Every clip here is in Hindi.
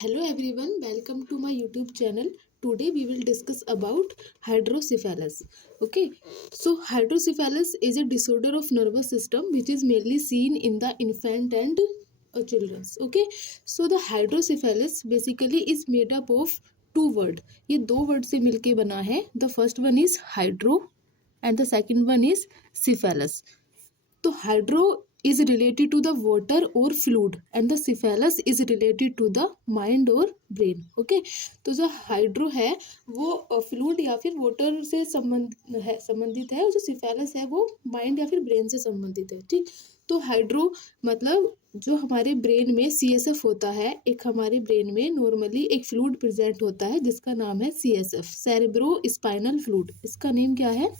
Hello everyone, welcome to my YouTube channel. Today we will discuss about hydrocephalus. Okay, so hydrocephalus is a disorder of nervous system which is mainly seen in the infant and children. Okay, so the hydrocephalus basically is made up of two words. ये दो वर्ड से मिलके बना है. The first one is hydro and the second one is cephalus. तो hydro is related to the water और fluid and the cephalus is related to the mind और ब्रेन. ओके, तो जो हाइड्रो है वो फ्लूड या फिर वाटर से संबंधित है और जो सिफेलस है वो माइंड या फिर ब्रेन से संबंधित है. ठीक, तो हाइड्रो मतलब जो हमारे ब्रेन में CSF होता है, एक हमारे ब्रेन में नॉर्मली एक फ्लूड प्रेजेंट होता है जिसका नाम है CSF, सेरेब्रो स्पाइनल फ्लूड. इसका नेम क्या है?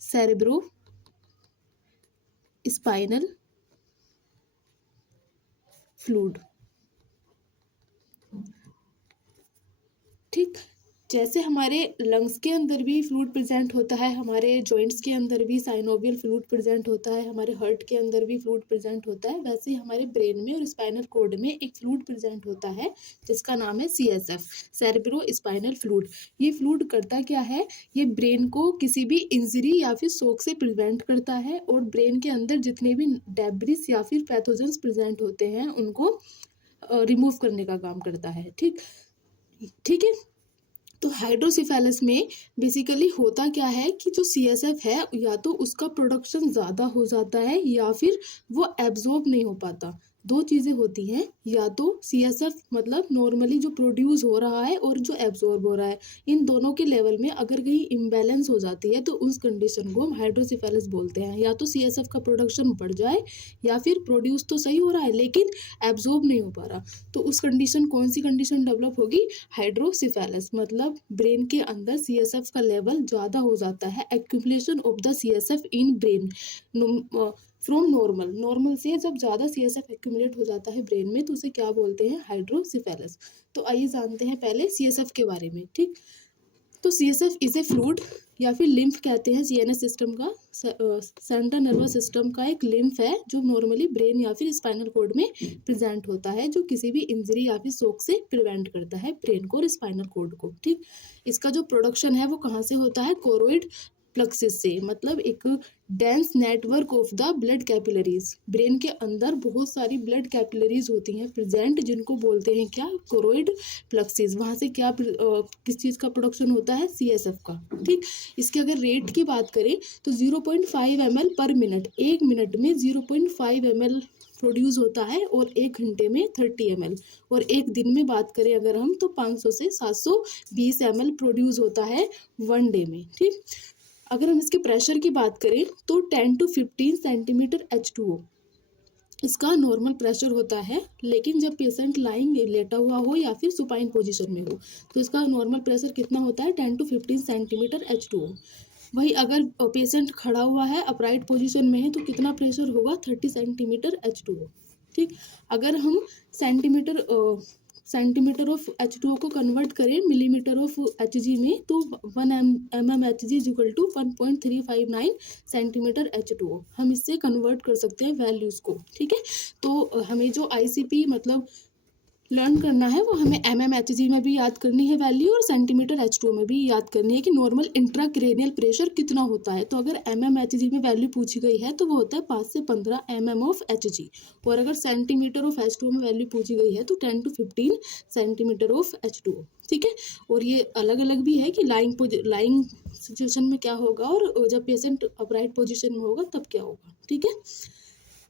Cerebro spinal fluid. ठीक, जैसे हमारे लंग्स के अंदर भी फ्लूड प्रेजेंट होता है, हमारे जॉइंट्स के अंदर भी साइनोवियल फ्लूड प्रेजेंट होता है, हमारे हार्ट के अंदर भी फ्लूड प्रेजेंट होता है, वैसे ही हमारे ब्रेन में और स्पाइनल कॉर्ड में एक फ्लूड प्रेजेंट होता है जिसका नाम है CSF, सेरेब्रो स्पाइनल फ्लूड. ये फ्लूड करता क्या है? ये ब्रेन को किसी भी इंजरी या फिर शॉक से प्रिवेंट करता है और ब्रेन के अंदर जितने भी डेब्रिस या फिर पैथोजेंस प्रेजेंट होते हैं उनको रिमूव करने का काम करता है. ठीक ठीक है, तो हाइड्रोसिफेलस में बेसिकली होता क्या है कि जो CSF है या तो उसका प्रोडक्शन ज़्यादा हो जाता है या फिर वो एब्जॉर्ब नहीं हो पाता. दो चीज़ें होती हैं, या तो CSF मतलब नॉर्मली जो प्रोड्यूस हो रहा है और जो एब्जॉर्ब हो रहा है, इन दोनों के लेवल में अगर कहीं इम्बैलेंस हो जाती है तो उस कंडीशन को हम हाइड्रोसिफेलस बोलते हैं. या तो CSF का प्रोडक्शन बढ़ जाए या फिर प्रोड्यूस तो सही हो रहा है लेकिन एब्जॉर्ब नहीं हो पा रहा, तो उस कंडीशन, कौन सी कंडीशन डेवलप होगी? हाइड्रोसिफेलस. मतलब ब्रेन के अंदर CSF का लेवल ज़्यादा हो जाता है, accumulation of the CSF in brain from normal से जब ज़्यादा CSF एक्यूमुलेट हो जाता है ब्रेन में तो उसे क्या बोलते हैं? हाइड्रोसिफेलस. तो आइए जानते हैं पहले CSF के बारे में. ठीक, तो CSF इज ए फ्लूइड या फिर लिम्फ कहते हैं CNS सिस्टम का, सेंट्रल नर्वस सिस्टम का एक लिम्फ है जो नॉर्मली ब्रेन या फिर स्पाइनल कॉर्ड में प्रेजेंट होता है, जो किसी भी इंजरी या फिर शॉक से प्रिवेंट करता है ब्रेन को और स्पाइनल कॉर्ड को. ठीक, इसका जो प्रोडक्शन है वो कहाँ से होता है? कोरोइड प्लक्सिस से, मतलब एक dense network of the blood capillaries. Brain के अंदर बहुत सारी ब्लड कैपिलरीज होती हैं प्रेजेंट जिनको बोलते हैं क्या? Choroid plexus. वहाँ से क्या किस चीज़ का प्रोडक्शन होता है? CSF का. ठीक, इसके अगर रेट की बात करें तो 0.5 ml पर मिनट, एक मिनट में 0.5 ml प्रोड्यूस होता है और एक घंटे में 30 ml, और एक दिन में बात करें अगर हम तो 500 से 720 ml प्रोड्यूस होता है वन डे में. ठीक, अगर हम इसके प्रेशर की बात करें तो 10 to 15 सेंटीमीटर H2O इसका नॉर्मल प्रेशर होता है, लेकिन जब पेशेंट लाइंग लेटा हुआ हो या फिर सुपाइन पोजीशन में हो तो इसका नॉर्मल प्रेशर कितना होता है? 10 to 15 सेंटीमीटर H2O. वही अगर पेशेंट खड़ा हुआ है, अपराइट पोजीशन में है, तो कितना प्रेशर होगा? 30 सेंटीमीटर H2O. ठीक, अगर हम सेंटीमीटर ऑफ H2O को कन्वर्ट करें मिलीमीटर ऑफ Hg में तो 1 mmHg is equal to 1.359 centimetre H2O. हम इससे कन्वर्ट कर सकते हैं वैल्यूज़ को. ठीक है, तो हमें जो ICP मतलब लर्न करना है वो हमें mmHg में भी याद करनी है वैल्यू और सेंटीमीटर H2O में भी याद करनी है कि नॉर्मल इंट्राक्रेनियल प्रेशर कितना होता है. तो अगर mmHg में वैल्यू पूछी गई है तो वो होता है 5 से 15 mm ऑफ Hg, और अगर सेंटीमीटर ऑफ H2O में वैल्यू पूछी गई है तो 10 to 15 सेंटीमीटर ऑफ H2O. ठीक है, और ये अलग अलग भी है कि लाइंग सिचुएशन में क्या होगा और जब पेशेंट अपराइट पोजिशन में होगा तब क्या होगा. ठीक है,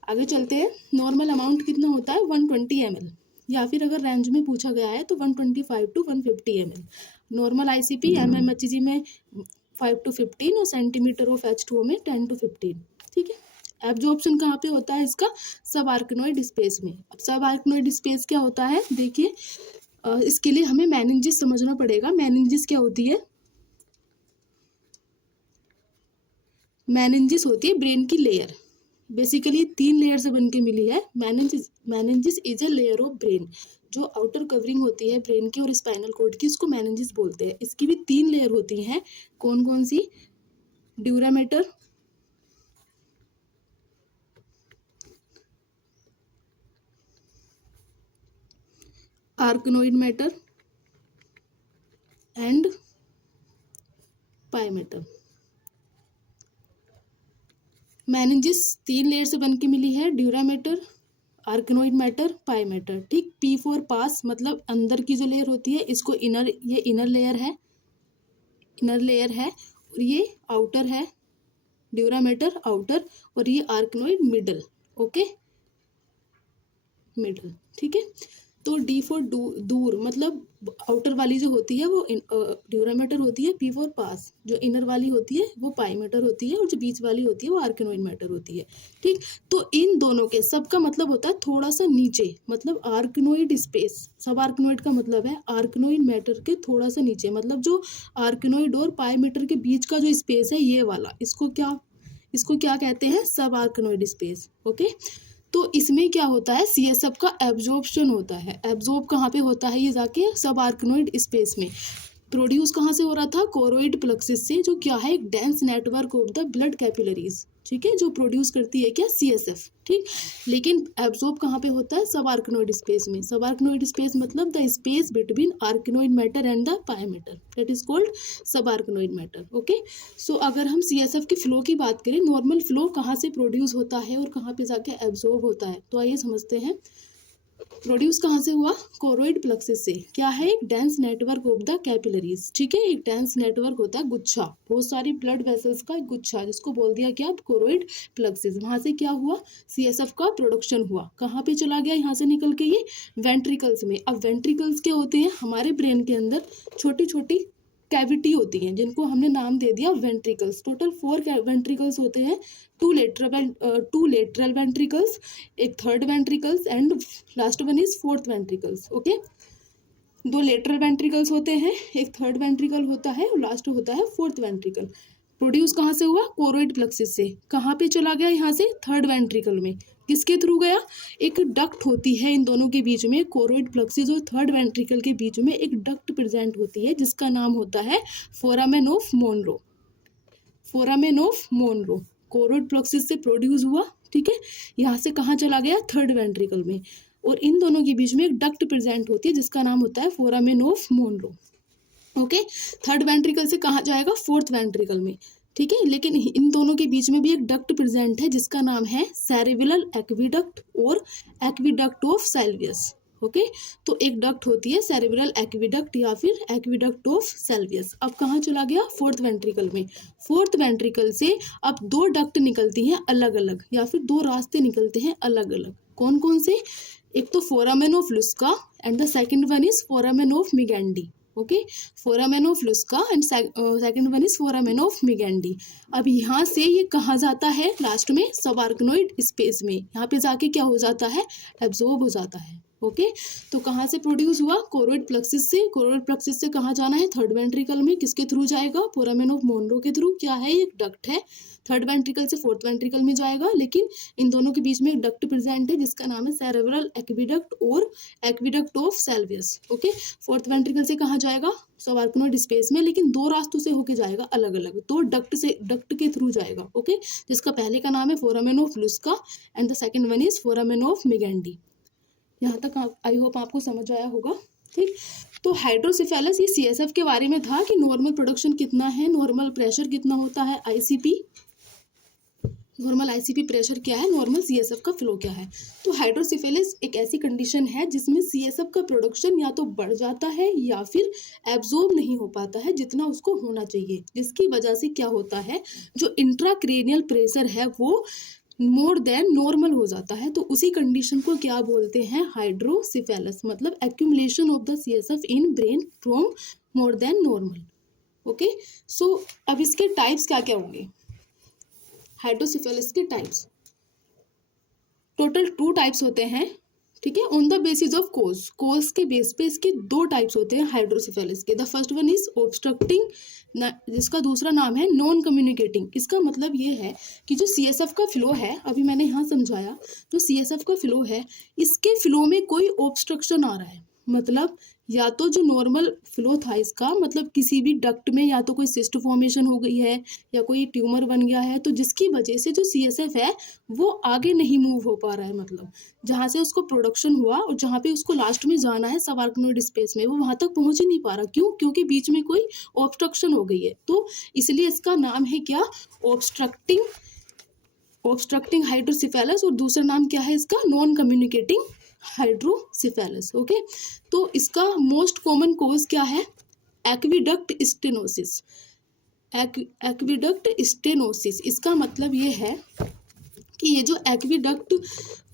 आगे चलते हैं. नॉर्मल अमाउंट कितना होता है? 120 ml, या फिर अगर रेंज में पूछा गया है तो 125 to 150 ml. Normal ICP mmHg में 5 to 15 और सेंटीमीटर ऑफ H2O में 10 to 15. ठीक है, एब्जॉर्प्शन कहाँ पे होता है इसका? सब आर्कनोइड स्पेस में. अब सब आर्कनोइड स्पेस क्या होता है? देखिए, इसके लिए हमें मेनिंजिस समझना पड़ेगा. मेनिंजिस क्या होती है? मेनिंजिस होती है ब्रेन की लेयर. बेसिकली 3 लेयर से बन के मिली है. Meninges is a layer of brain. जो आउटर कवरिंग होती है ब्रेन की और स्पाइनल कॉर्ड की इसको मेनिंजिस बोलते हैं. इसकी भी 3 लेयर होती हैं. कौन कौन सी? Dura mater, arachnoid mater and pia mater. Meninges 3 layer से बन के मिली है, dura mater, arachnoid mater, pia mater. ठीक, P4 पास मतलब अंदर की जो लेयर होती है इसको इनर, ये इनर लेयर है, इनर लेयर है, और ये आउटर है, ड्यूरा मैटर आउटर, और ये आर्कनोइड मिडल। Okay, middle. ठीक है, तो D4 दूर मतलब आउटर वाली जो होती है वो ड्यूरा मैटर होती है, P4 पास, जो इनर वाली होती है वो पाई मैटर होती है, और जो बीच वाली होती है वो आर्कनोइड मैटर होती है। ठीक, तो इन दोनों के सबका मतलब होता है थोड़ा सा नीचे, मतलब आर्कनोइड स्पेस। सब आर्कनोइड का मतलब है आर्कनोइड मैटर के थोड़ा सा नीचे, मतलब जो आर्कनोइड और पाई मैटर के बीच का जो स्पेस है ये वाला, इसको क्या कहते हैं, सब आर्कनोइड स्पेस। ओके, तो इसमें क्या होता है, CSF का एब्जॉर्प्शन होता है। एब्जॉर्ब कहाँ पे होता है, ये जाके सब आर्कनोइड स्पेस में। प्रोड्यूस कहाँ से हो रहा था, कोरोइड प्लक्सिस से, जो क्या है एक dense network of the blood capillaries. ठीक है, जो प्रोड्यूस करती है क्या, CSF। ठीक, लेकिन एब्जॉर्ब कहाँ पे होता है, सब आर्कनोइड स्पेस में। सब आर्कनोइड स्पेस मतलब the space between arachnoid mater and the pi matter, that is called सब आर्कनोइड मैटर। ओके, सो अगर हम CSF के फ्लो की बात करें, नॉर्मल फ्लो कहाँ से प्रोड्यूस होता है और कहाँ पे जाके एब्जॉर्ब होता है, तो आइए समझते हैं। प्रोड्यूस कहाँ से हुआ, कोरोइड प्लक्सिस से। क्या है, एक dense network of the capillaries. ठीक है, एक डेंस नेटवर्क होता है, गुच्छा, बहुत सारी ब्लड वेसल्स का एक गुच्छा, जिसको बोल दिया क्या, कोरोइड प्लक्सिस। वहां से क्या हुआ, CSF का प्रोडक्शन हुआ। कहाँ पे चला गया, यहाँ से निकल के ये वेंट्रिकल्स में। अब वेंट्रिकल्स क्या होते हैं, हमारे ब्रेन के अंदर छोटी छोटी कैविटी होती हैं, जिनको हमने नाम दे दिया वेंट्रिकल्स। टोटल 4 वेंट्रिकल्स होते हैं, 2 लेटरल वेंट्रिकल्स, एक third ventricles, and last one is 4th ventricles. Okay, 2 lateral ventricles होते हैं, एक थर्ड वेंट्रिकल होता है, और लास्ट होता है 4th वेंट्रिकल। प्रोड्यूस कहाँ से हुआ, कोरोइड प्लक्सिस से। कहाँ पे चला गया, यहाँ से थर्ड वेंट्रिकल में। किसके थ्रू गया, एक डक्ट होती है इन दोनों के बीच में, कोरोइड प्लक्सिस और थर्ड वेंट्रिकल के बीच में एक डक्ट प्रेजेंट होती है, जिसका नाम होता है foramen of Monro. Foramen of Monro choroid plexus से प्रोड्यूस हुआ। ठीक है, यहाँ से कहाँ चला गया, थर्ड वेंट्रिकल में, और इन दोनों के बीच में एक डक्ट प्रेजेंट होती है, जिसका नाम होता है foramen of Monro. Okay, third ventricle से कहाँ जाएगा, 4th वेंट्रिकल में। ठीक है, लेकिन इन दोनों के बीच में भी एक डक्ट प्रेजेंट है, जिसका नाम है सेरेब्रल एक्विडक्ट और एक्विडक्ट ऑफ सेल्वियस। ओके, तो एक डक्ट होती है सेरेब्रल एक्विडक्ट या फिर एक्विडक्ट ऑफ सेल्वियस। अब कहाँ चला गया, 4th वेंट्रिकल में। 4th वेंट्रिकल से अब 2 डक्ट निकलती हैं अलग अलग, या फिर 2 रास्ते निकलते हैं अलग अलग। कौन कौन से, एक तो foramen of Luschka and the second one is foramen of Magendie. Okay, foramen of Luschka and second one is foramen of Magendie. अब यहाँ से ये कहाँ जाता है, लास्ट में सब आर्कनोइड स्पेस में। यहाँ पे जाके क्या हो जाता है, एब्जॉर्ब हो जाता है। ओके, तो कहाँ से प्रोड्यूस हुआ, कोरोइड प्लक्सिस से। कोरोइड प्लक्सिस से कहाँ जाना है, थर्ड वेंट्रिकल में। किसके थ्रू जाएगा, फोरामेन ऑफ मोनरो के थ्रू। क्या है, एक डक्ट है, थर्ड वेंट्रिकल से 4th वेंट्रिकल में जाएगा, लेकिन इन दोनों के बीच में एक डक्ट प्रेजेंट है, जिसका नाम है सेरेब्रल एक्विडक्ट और aqueduct of Sylvius. Okay, 4th ventricle से कहाँ जाएगा, सब आर्कनोइड स्पेस में, लेकिन 2 रास्तों से होके जाएगा अलग अलग, तो डक्ट के थ्रू जाएगा। ओके, जिसका पहले का नाम है foramen of Luschka and the second one is foramen of Magendie. यहाँ तक आई होप आपको समझ आया होगा। ठीक, तो हाइड्रोसिफेलस ये CSF के बारे में था कि नॉर्मल प्रोडक्शन कितना है, नॉर्मल प्रेशर कितना होता है, ICP, नॉर्मल ICP प्रेशर क्या है, नॉर्मल CSF का फ्लो क्या है। तो हाइड्रोसिफेलस एक ऐसी कंडीशन है जिसमें CSF का प्रोडक्शन या तो बढ़ जाता है या फिर एब्जॉर्ब नहीं हो पाता है जितना उसको होना चाहिए, जिसकी वजह से क्या होता है, जो इंट्राक्रेनियल प्रेशर है वो मोर देन नॉर्मल हो जाता है। तो उसी कंडीशन को क्या बोलते हैं, हाइड्रोसिफेलस, मतलब accumulation of the CSF in brain from more than normal. Okay, so अब इसके टाइप्स क्या क्या होंगे, हाइड्रोसिफेलस के टाइप्स टोटल 2 टाइप्स होते हैं। ठीक है, ऑन द बेसिस ऑफ कोज के बेस पे इसके 2 टाइप्स होते हैं हाइड्रोसिफेलस के। The first one is obstructing, जिसका दूसरा नाम है नॉन कम्युनिकेटिंग। इसका मतलब ये है कि जो CSF का फ्लो है, अभी मैंने यहाँ समझाया, जो CSF का फ्लो है, इसके फ्लो में कोई ऑब्स्ट्रक्शन आ रहा है, मतलब या तो जो नॉर्मल फ्लो था इसका, मतलब किसी भी डक्ट में या तो कोई सिस्ट फॉर्मेशन हो गई है या कोई ट्यूमर बन गया है, तो जिसकी वजह से जो CSF है वो आगे नहीं मूव हो पा रहा है, मतलब जहाँ से उसको प्रोडक्शन हुआ और जहाँ पे उसको लास्ट में जाना है सब आर्कनोइड स्पेस में, वो वहां तक पहुंच ही नहीं पा रहा। क्यों? क्योंकि बीच में कोई ऑब्स्ट्रक्शन हो गई है। तो इसलिए इसका नाम है क्या? ऑब्स्ट्रक्टिंग हाइड्रोसिफेलस, और दूसरा नाम क्या है इसका? Non communicating hydrocephalus. ओके, तो इसका मोस्ट कॉमन कॉज क्या है? Aqueduct stenosis. एक्विडक्ट स्टेनोसिस, इसका मतलब ये है कि ये जो एक्विडक्ट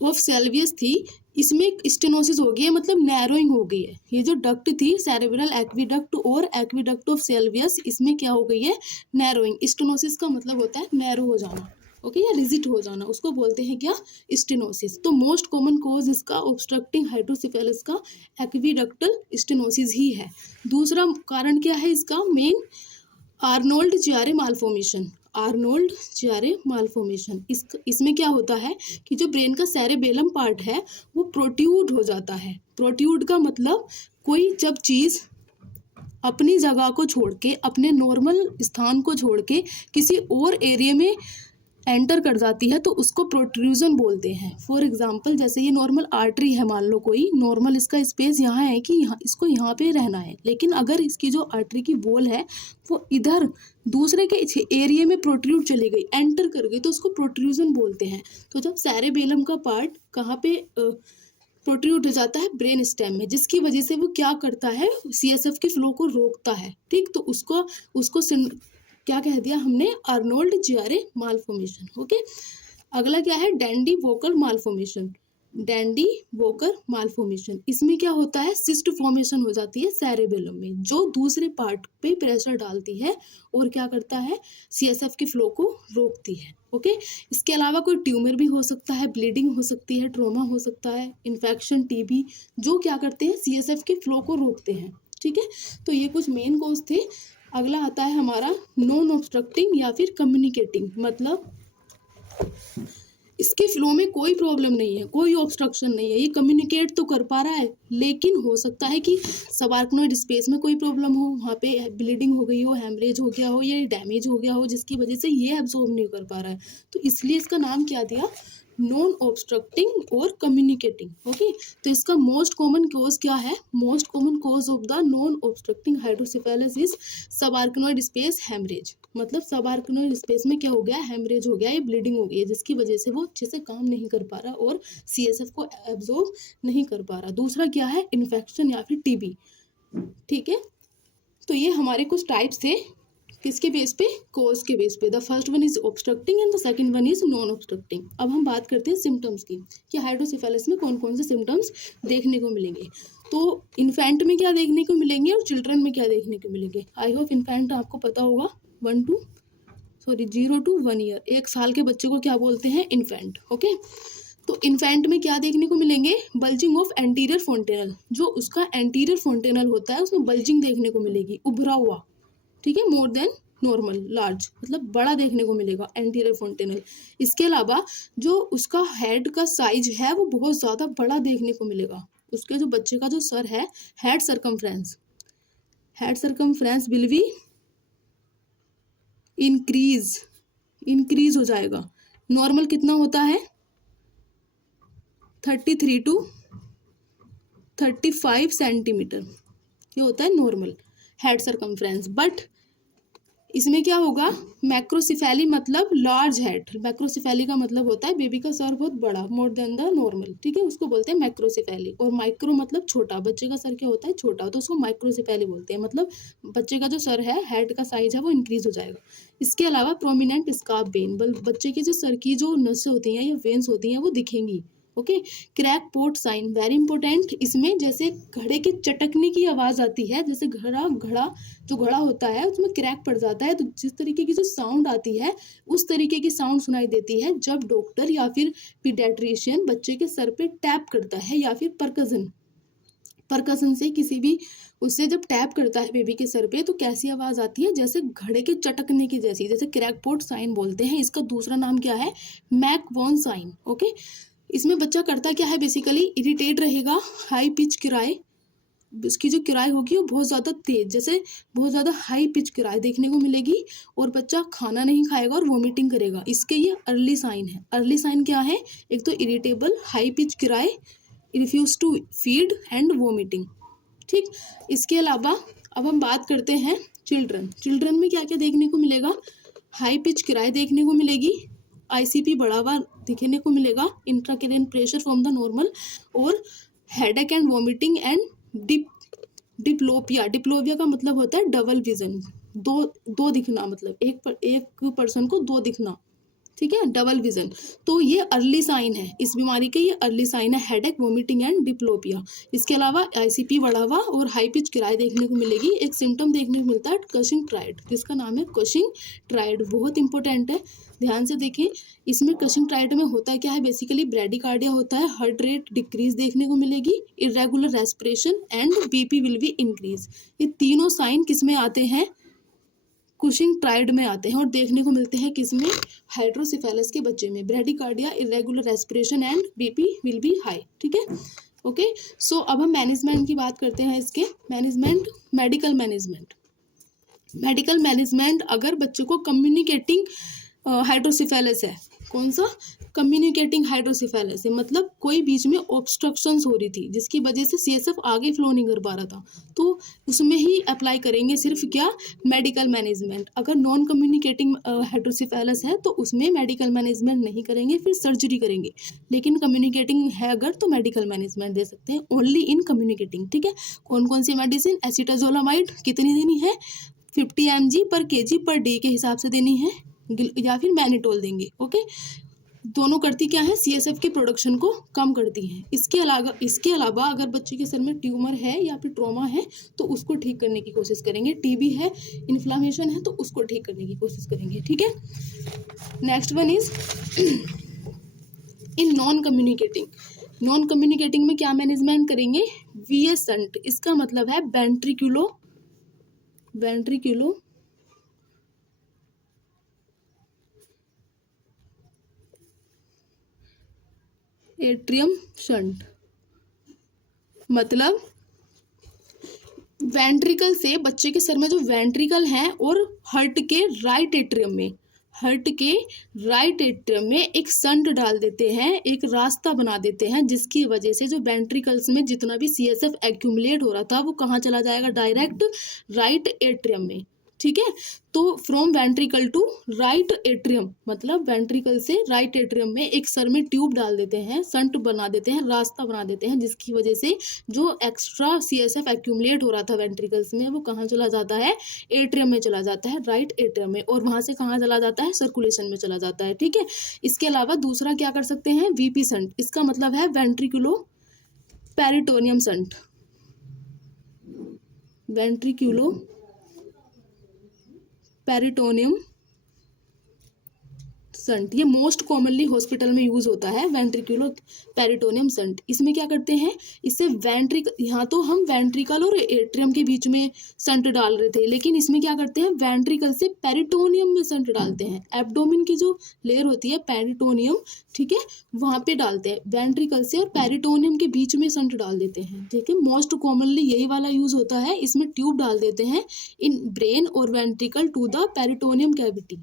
ऑफ सेल्वियस थी इसमें स्टेनोसिस हो गई है, मतलब नैरोइंग हो गई है। ये जो डक्ट थी सेरेब्रल एक्विडक्ट और एक्विडक्ट ऑफ सेल्वियस, इसमें क्या हो गई है? नैरोइंग। स्टेनोसिस का मतलब होता है नैरो हो जाना, ओके, या रिजिड हो जाना, उसको बोलते हैं क्या? स्टेनोसिस। तो मोस्ट कॉमन कॉज इसका ऑब्स्ट्रक्टिंग हाइड्रोसिफेलस का एक्विडक्टल स्टेनोसिस ही है। दूसरा कारण क्या है इसका? Main Arnold Chiari malformation. Arnold Chiari malformation, इसमें क्या होता है कि जो ब्रेन का सेरेबेलम पार्ट है वो प्रोट्यूड हो जाता है। प्रोट्यूड का मतलब कोई जब चीज अपनी जगह को छोड़ के, अपने नॉर्मल स्थान को छोड़ के किसी और एरिया में एंटर कर जाती है तो उसको प्रोट्रूजन बोलते हैं। फॉर एग्जाम्पल, जैसे ये नॉर्मल आर्टरी है, मान लो कोई नॉर्मल इसका स्पेस यहाँ है कि यहाँ इसको यहाँ पे रहना है, लेकिन अगर इसकी जो आर्टरी की वॉल है वो इधर दूसरे के एरिया में प्रोट्रूड चली गई, एंटर कर गई, तो उसको प्रोट्रूजन बोलते हैं। तो जब सेरेबेलम का पार्ट कहाँ पे प्रोट्रूड हो जाता है? ब्रेन स्टेम में, जिसकी वजह से वो क्या करता है? CSF के फ्लो को रोकता है। ठीक, तो उसको क्या कह दिया हमने? Arnold Chiari malformation. ओके, अगला क्या है? डैंडी वोकर मालफॉर्मेशन। डैंडी वोकर मालफॉर्मेशन, इसमें क्या होता है? सिस्ट फॉर्मेशन हो जाती है सेरेबेलम में, जो दूसरे पार्ट पे प्रेशर डालती है और क्या करता है? CSF के फ्लो को रोकती है। ओके, इसके अलावा कोई ट्यूमर भी हो सकता है, ब्लीडिंग हो सकती है, ट्रॉमा हो सकता है, इन्फेक्शन, TB, जो क्या करते हैं? CSF के फ्लो को रोकते हैं। ठीक है, तो ये कुछ मेन कॉज थे। अगला आता है हमारा नॉन ऑब्स्ट्रक्टिंग या फिर कम्युनिकेटिंग, मतलब इसके फ्लो में कोई प्रॉब्लम नहीं है, कोई ऑब्स्ट्रक्शन नहीं है, ये कम्युनिकेट तो कर पा रहा है, लेकिन हो सकता है कि सबार्कनोइड स्पेस में कोई प्रॉब्लम हो, वहाँ पे ब्लीडिंग हो गई हो, हेमरेज हो गया हो, या डैमेज हो गया हो, जिसकी वजह से ये एब्जॉर्ब नहीं कर पा रहा है। तो इसलिए इसका नाम क्या दिया? नॉन ऑब्स्ट्रक्टिंग और कम्युनिकेटिंग। ओके, तो इसका मोस्ट कॉमन कॉज क्या है? Most common cause of the non obstructing hydrocephalus is subarachnoid space haemorrhage. मतलब सबार्कनोइड स्पेस में क्या हो गया? हेमरेज हो गया, ये ब्लीडिंग हो गई है, जिसकी वजह से वो अच्छे से काम नहीं कर पा रहा और CSF को एब्जॉर्ब नहीं कर पा रहा। दूसरा क्या है? इन्फेक्शन या फिर TB। ठीक है, तो ये हमारे कुछ टाइप्स थे, किसके बेस पे? कॉज के बेस पे। The first one is obstructing and the second one is non obstructing. अब हम बात करते हैं सिम्टम्स की, कि हाइड्रोसिफेलस में कौन कौन से सिम्टम्स देखने को मिलेंगे। तो इन्फेंट में क्या देखने को मिलेंगे और चिल्ड्रन में क्या देखने को मिलेंगे? आई होप इन्फेंट आपको पता होगा, 0 to 1 ईयर, 1 साल के बच्चे को क्या बोलते हैं? इन्फेंट। ओके, तो इन्फेंट में क्या देखने को मिलेंगे? बल्जिंग ऑफ एंटीरियर फोंटेनल, जो उसका एंटीरियर फोंटेनल होता है उसमें बल्जिंग देखने को मिलेगी, उभरा हुआ। ठीक है, मोर देन नॉर्मल, लार्ज, मतलब बड़ा देखने को मिलेगा एंटीरियर फोंटेनल। इसके अलावा जो उसका हेड का साइज है वो बहुत ज़्यादा बड़ा देखने को मिलेगा। उसके जो बच्चे का जो सर है, head circumference will be increase हो जाएगा। नॉर्मल कितना होता है? 33 to 35 सेंटीमीटर, ये होता है नॉर्मल हेड सरकमफ्रेंस। बट इसमें क्या होगा? मैक्रोसिफेली मतलब लार्ज हेड। मैक्रोसिफेली का मतलब होता है बेबी का सर बहुत बड़ा, मोर देन द नॉर्मल। ठीक है, उसको बोलते हैं मैक्रोसिफेली। और माइक्रो मतलब छोटा, बच्चे का सर क्या होता है? छोटा, तो उसको माइक्रोसिफेली बोलते हैं। मतलब बच्चे का जो सर है, हेड का साइज है, वो इंक्रीज हो जाएगा। इसके अलावा प्रोमिनेंट स्कार्फ वेन, बच्चे के जो सर की जो नसें होती हैं या वेन्स होती हैं वो दिखेंगी। Okay, crack pot sign, very important. इसमें जैसे घड़े के चटकने की आवाज आती है, जैसे घड़ा होता है उसमें क्रैक पड़ जाता है, तो जिस तरीके की जो साउंड आती है उस तरीके की साउंड सुनाई देती है जब डॉक्टर या फिर पीडियाट्रिशियन बच्चे के सर पे टैप करता है, या फिर परकसन से किसी भी उससे जब टैप करता है बेबी के सर पे, तो कैसी आवाज आती है? जैसे घड़े के चटकने की जैसी, जैसे क्रैकपोर्ट साइन बोलते हैं। इसका दूसरा नाम क्या है? मैकवॉन साइन। ओके, इसमें बच्चा करता क्या है? बेसिकली इरिटेट रहेगा, हाई पिच क्राई, इसकी जो किराए होगी वो बहुत ज़्यादा तेज, जैसे बहुत ज़्यादा हाई पिच किराए देखने को मिलेगी और बच्चा खाना नहीं खाएगा और वॉमिटिंग करेगा। इसके ये अर्ली साइन है। अर्ली साइन क्या है? एक तो irritable, high pitch cry, refuse to feed and vomiting. ठीक, इसके अलावा अब हम बात करते हैं चिल्ड्रन में क्या क्या देखने को मिलेगा? हाई पिच किराए देखने को मिलेगी, ICP बढ़ा हुआ दिखने को मिलेगा, intracranial pressure from the normal, और headache and vomiting and diplopia का मतलब होता है डबल विजन, दो दिखना, मतलब एक पर्सन को दो दिखना। ठीक है, डबल विजन। तो ये अर्ली साइन है इस बीमारी के, ये अर्ली साइन है, हेडेक, वॉमिटिंग एंड डिप्लोपिया। इसके अलावा ICP बढ़ा हुआ और हाई पिच किराए देखने को मिलेगी। एक सिम्टम देखने को मिलता है कशिंग ट्रायड, जिसका नाम है कशिंग ट्रायड, बहुत इंपॉर्टेंट है, ध्यान से देखें। इसमें कशिंग ट्रायड में होता क्या है? बेसिकली ब्रेडिकार्डिया होता है, हार्ट रेट डिक्रीज देखने को मिलेगी, irregular respiration and BP will be increase. ये तीनों साइन किस में आते हैं? कुशिंग ट्रायड में आते हैं और देखने को मिलते हैं किसमें? हाइड्रोसिफेलस के बच्चे में। Bradycardia, irregular respiration and BP will be high. ठीक है, ओके। सो अब हम मैनेजमेंट की बात करते हैं। इसके मैनेजमेंट, मेडिकल मैनेजमेंट अगर बच्चों को कम्युनिकेटिंग हाइड्रोसिफेलस है, कौन सा? कम्युनिकेटिंग हाइड्रोसिफेलस है, मतलब कोई बीच में ऑब्स्ट्रक्शंस हो रही थी जिसकी वजह से CSF आगे फ्लो नहीं कर पा रहा था, तो उसमें ही अप्लाई करेंगे सिर्फ क्या? Medical management. अगर नॉन कम्युनिकेटिंग हाइड्रोसिफेलस है तो उसमें मेडिकल मैनेजमेंट नहीं करेंगे, फिर सर्जरी करेंगे। लेकिन कम्युनिकेटिंग है अगर तो मेडिकल मैनेजमेंट दे सकते हैं, ओनली इन कम्युनिकेटिंग। ठीक है, कौन कौन सी मेडिसिन? एसिटाजोलामाइड कितनी देनी है? 50 mg पर kg पर डे के हिसाब से देनी है, या फिर मैनिटोल देंगे। ओके, दोनों करती क्या है? CSF के प्रोडक्शन को कम करती हैं। इसके अलावा अगर बच्चे के सर में ट्यूमर है या फिर ट्रॉमा है तो उसको ठीक करने की कोशिश करेंगे, TB है, इन्फ्लामेशन है तो उसको ठीक करने की कोशिश करेंगे। ठीक है, next one is in non communicating में क्या मैनेजमेंट करेंगे? VS शंट, इसका मतलब है वेंट्रिकुलो एट्रियम शंट, मतलब वेंट्रिकल से बच्चे के सर में जो वेंट्रिकल हैं और हार्ट के राइट एट्रियम में एक शंट डाल देते हैं, एक रास्ता बना देते हैं, जिसकी वजह से जो वेंट्रिकल्स में जितना भी CSF एक्यूमुलेट हो रहा था वो कहाँ चला जाएगा? डायरेक्ट राइट एट्रियम में। ठीक है, तो from ventricle to right atrium, मतलब वेंट्रिकल से राइट एट्रियम में एक सर में ट्यूब डाल देते हैं, शंट बना देते हैं, रास्ता बना देते हैं, जिसकी वजह से जो एक्स्ट्रा CSF एक्यूमुलेट हो रहा था वेंट्रिकल्स में वो कहाँ चला जाता है? एट्रियम में चला जाता है, राइट एट्रियम में, और वहां से कहाँ चला जाता है? सर्कुलेशन में चला जाता है। ठीक है, इसके अलावा दूसरा क्या कर सकते हैं? VP शंट, इसका मतलब है वेंट्रिकुलो पेरिटोनियम शंट, वेंट्रिकुलो पेरिटोनियम शंट, ये मोस्ट कॉमनली हॉस्पिटल में यूज होता है, वेंट्रिकुलो पेरिटोनियम शंट। इसमें क्या करते हैं? इससे यहाँ तो हम वेंट्रिकल और एट्रियम के बीच में शंट डाल रहे थे, लेकिन इसमें क्या करते हैं? वेंट्रिकल से पेरिटोनियम में शंट डालते हैं। एब्डोमेन की जो लेयर होती है पेरिटोनियम, ठीक है, वहां पे डालते हैं, वेंट्रिकल से और पेरिटोनियम के बीच में शंट डाल देते हैं। ठीक है, मोस्ट कॉमनली यही वाला यूज होता है। इसमें ट्यूब डाल देते हैं इन ब्रेन और ventricle to the peritoneum cavity.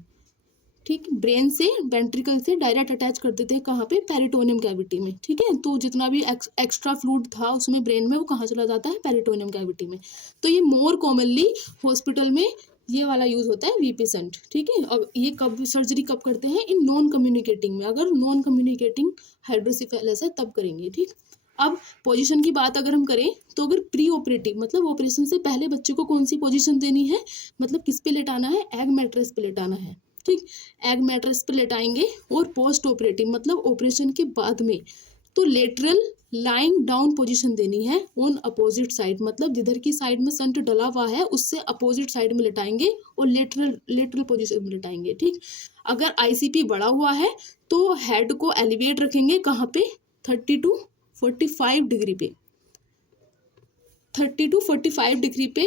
ठीक, ब्रेन से वेंट्रिकल से डायरेक्ट अटैच कर देते हैं, कहाँ पे? पेरिटोनियम कैविटी में। ठीक है, तो जितना भी एक्स्ट्रा फ्लूइड था उसमें ब्रेन में वो कहाँ चला जाता है? पेरिटोनियम कैविटी में। तो ये मोर कॉमनली हॉस्पिटल में ये वाला यूज होता है, VP शंट। ठीक है, अब ये कब सर्जरी कब करते हैं? इन नॉन कम्युनिकेटिंग में, अगर नॉन कम्युनिकेटिंग हाइड्रोसिफेलस है तब करेंगे। ठीक, अब पोजीशन की बात अगर हम करें तो अगर प्री ऑपरेटिव, मतलब ऑपरेशन से पहले बच्चे को कौन सी पोजीशन देनी है? मतलब किस पे लेटाना है? एग मैट्रेस पे लेटाना है। ठीक, एग मैट्रेस पे लेटाएंगे। और पोस्ट ऑपरेटिव, मतलब ऑपरेशन के बाद में, तो लेटरल लाइंग डाउन पोजीशन देनी है ऑन अपोजिट साइड, मतलब जिधर की साइड में शंट डला हुआ है उससे अपोजिट साइड में लेटाएंगे और लेटरल पोजीशन में लेटाएंगे। ठीक, अगर ICP बढ़ा हुआ है तो हेड को एलिवेट रखेंगे, कहाँ पे? 30 to 45 डिग्री पे, 30 to 45 डिग्री पे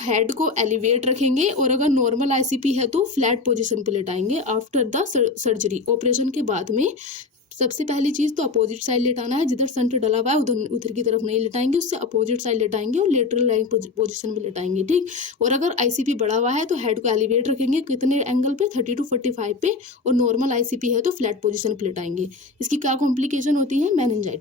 हेड को एलिवेट रखेंगे। और अगर नॉर्मल ICP है तो फ्लैट पोजीशन पे लेटाएंगे आफ्टर द सर्जरी, ऑपरेशन के बाद में सबसे पहली चीज़ तो अपोजिट साइड लेटाना है, जिधर सेंटर डला हुआ है उधर उधर की तरफ नहीं लेटाएंगे, उससे अपोजिट साइड लेटाएंगे और लेटरल लाइंग पोजीशन में लेटाएंगे, ठीक। और अगर आईसीपी बढ़ा हुआ है तो हेड को एलिवेट रखेंगे, कितने एंगल पे, 30 to 45 पे, और नॉर्मल आईसीपी है तो फ्लैट पोजीशन पे लेटाएंगे। इसकी क्या कॉम्प्लिकेशन होती है, मेनिंजाइटिस।